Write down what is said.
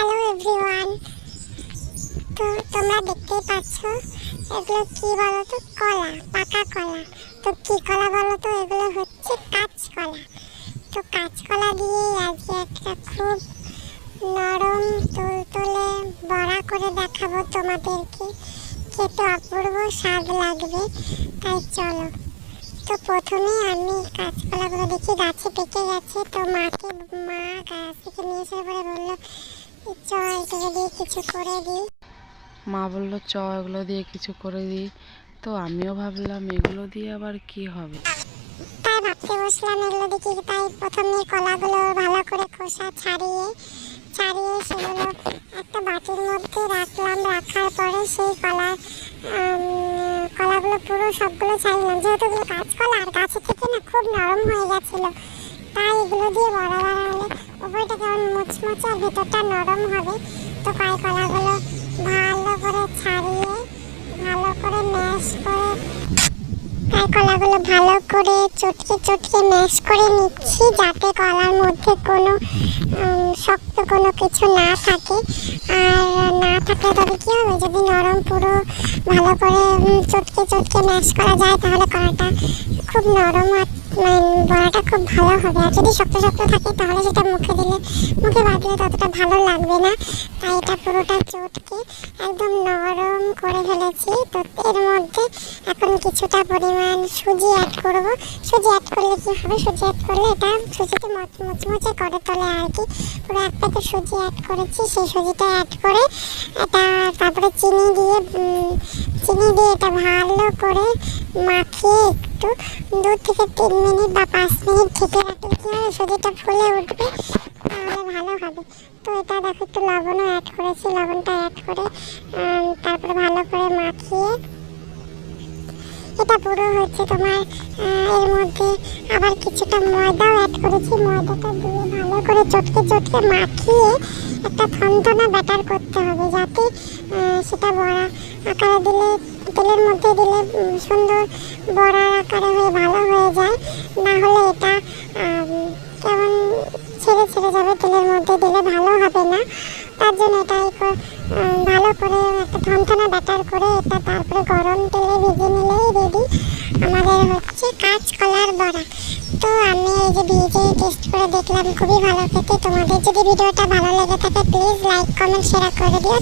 Hello everyone. তো তোমরা দেখতেই পাচ্ছ, এগুলো কি বলো তো কলা, পাকা কলা। তো কি কলা বলো তো এগুলো হচ্ছে কাঁচকলা। তো কাঁচকলা দিয়ে আজকে একটা খুব নরম, তুলতুলে, বড়া করে দেখাবো তোমাদেরকে। খেতে অপূর্ব স্বাদ লাগবে। তাই চলো। তো প্রথমে আমি কাঁচকলাগুলো দেখি। গাছে পেকে গেছে। তো মাকে, মা গাছ থেকে নিয়ে এসে পরে বলল চ এগুলো দিয়ে কিছু করে দিই মা বলল চ এগুলো দিয়ে কিছু করে দিই তো আমিও ভাবলাম এগুলো দিয়ে আবার কি হবে? তাই ভাবতে বসলাম এগুলো দেখি তাই প্রথমে কলাগুলো ভালো করে খোসা ছাড়িয়ে ছাড়িয়ে সেগুলো একটা বাটির মধ্যে রাখলাম। রাখার পরে সেই কলা উম, কলাগুলো পুরো সবগুলো ছাড়লাম যেহেতু এগুলো কাঁচকলা আর গাছের থেকে না খুব নরম হয়ে গেছিল তাই এগুলো দিয়ে বড় মুচমুচে ভেতরটা নরম হবে। তো পাই কলাগুলো ভালো করে ছাড়িয়ে, ভালো করে ম্যাশ করে কলাগুলো ভালো করে চটকে চটকে ম্যাশ করে নিচ্ছি যাতে কলার মধ্যে কোনো শক্ত কোনো কিছু না থাকে। আর না থাকলে তবে কী হবে? যদি নরম পুরো ভালো করে চটকে চটকে ম্যাশ করা যায় তাহলে কলাটা খুব নরম আর বড়াটা খুব ভালো হবে। আর যদি শক্ত শক্ত থাকে, তাহলে সেটা মুখে দিলে, মুখে বাঁধলে ততটা ভালো লাগবে না। তাই এটা পুরোটা চটকে একদম নরম করে ফেলেছি। তো এর মধ্যে এখন কিছুটা পরিমাণ সুজি অ্যাড করব। সুজি অ্যাড করলে কি হবে? সুজি অ্যাড করলে এটা সুজিতে মচ মুচমুচে করে তোলে আর কি। পুরো এক প্যাকেট সুজি অ্যাড করেছি, সেই সুজিটা অ্যাড করে এটা তারপরে চিনি দিয়ে চিনি দিয়ে এটা ভালো করে মাখিয়ে একটু দু থেকে তিন মিনিট বা পাঁচ মিনিট ঢেকে রাখলে কি হবে সুজিটা ফুলে উঠবে? তাহলে ভালো হবে। তো এটা দেখো, একটু লবণও অ্যাড করেছি। লবণটা অ্যাড করে তারপরে ভালো করে মাখিয়ে, এটা পুরো হচ্ছে তোমার এর মধ্যে আবার কিছুটা ময়দাও অ্যাড করেছি। ময়দাটা দিয়ে ভালো করে চটকে চটকে মাখিয়ে একটা থনথনা ব্যাটার করতে হবে যাতে সেটা বড়া আকারে দিলে, তেলের মধ্যে দিলে সুন্দর বড়ার আকারে হয়ে, ভালো হয়ে যায়। না হলে এটা কেমন ছেড়ে ছেড়ে যাবে, তেলের মধ্যে দিলে ভালো হবে না। তার জন্য এটা ভালো করে একটা থনথনা ব্যাটার করে এটা তারপরে গরম তেলে ভেজে নিলেই রেডি আমাদের হচ্ছে কাঁচকলার বড়া তো আমি এই যে ভেজে টেস্ট করে দেখলাম, খুবই ভালো খেতে তোমাদের যদি ভিডিওটা ভালো লেগে থাকে প্লিজ লাইক কমেন্ট শেয়ার করে দিও।